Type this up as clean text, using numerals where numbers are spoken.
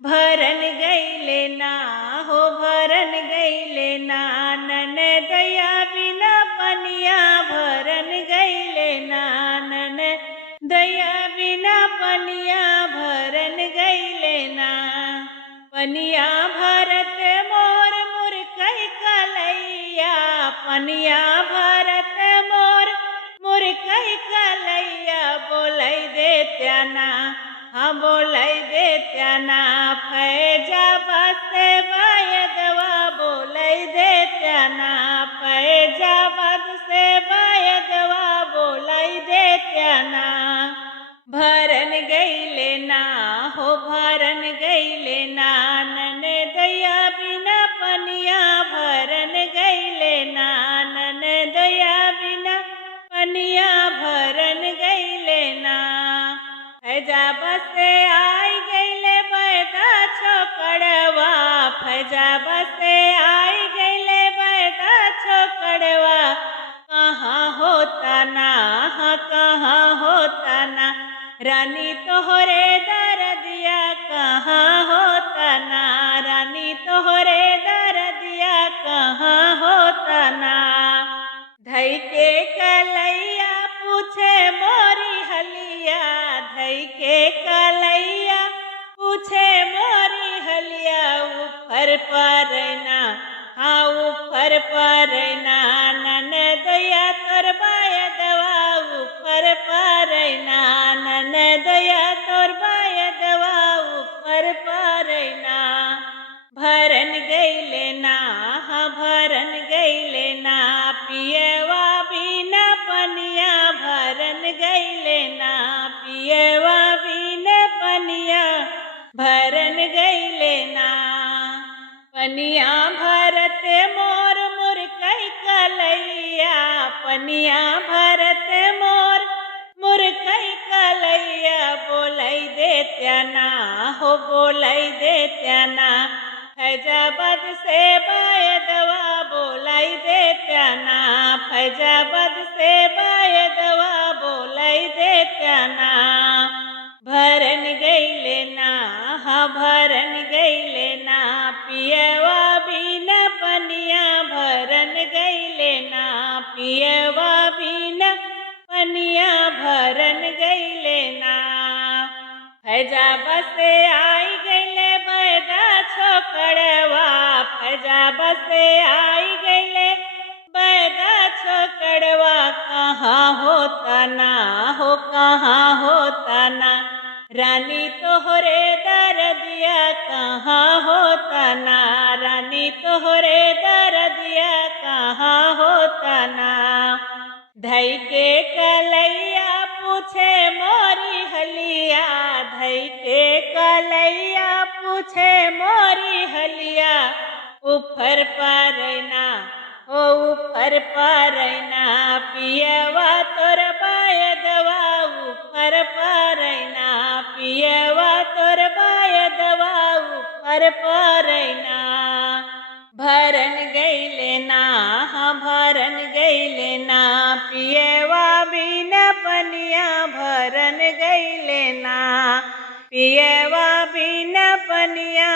भरन गईले ना हो भरन गईले ना ननदया बिना पनिया भरन गईले ना ननदया बिना पनिया भरन गईले ना पनिया भरत मोर मुरकई कलैया पनिया भरत मोर मुरकई कलैया बोलै देत्या ना हाँ बोलै देत्या ना फैजाबाद से बायदवा बोलै देत्या ना फैजाबाद से बायदवा बोलै देत्या ना भरन गईले ना हो भरन गईले ना ननदया बिना पनिया भरन गईले ना ननदया बिना पनिया भरन गईले ना फैजाबाद से आई गईले बैदा छोकड़वा फैजाबाद से आई गईले बैदा छोकड़वा कहाँ होता ना हाँ कहाँ होता ना रानी तोहरे दरदिया कहाँ होता ना रानी तोहरे दरदिया कहाँ होता ना धई के कलैया पूछे मोरी हलिया धई के कलैया पूछे मोरी हलिया ऊपर परना हाँ ऊपर परना ननदया तोर बायदवा ऊपर परना ननदया तोर बायदवा ऊपर परना भरन गईले ना हाँ भरन गईले ना पियवा बिना पनिया भरन गईले ना पियवा बिना पनिया भरन गईले ना पनिया भरत मोर मुरकई कलैया पनिया भरत मोर मुरकई कलैया बोलै देत्या ना हो बोलै देत्या ना फैजाबाद से बायदवा बोलै देत्या ना फैजाबाद से बायदवा बोलै देत्या ना भरन गईले ना हाँ भरन गईले ना पियवा बिना पनिया भरन गईले ना पियवा बिना पनिया भरन गईले ना फैजाबाद से आई गईले बैदा छोकड़वा फैजाबाद से आई गईले बैदा छोकड़वा कहाँ होता ना हो कहाँ होता ना रानी तोहरे दरदिया कहाँ होता ना रानी तोहरे दरदिया कहाँ होता ना धई के कलैया पूछे मोरी हलिया धई के कलैया पूछे मोरी हलिया ऊपर परना ओ ऊपर परना पियवा तोर बायदवा ऊपर परना पियवा तोर बायदवा ऊपर परना भरन गईले ना हाँ भरन गईले ना पियवा बिना पनिया भरन गईले ना पियवा बिना पनिया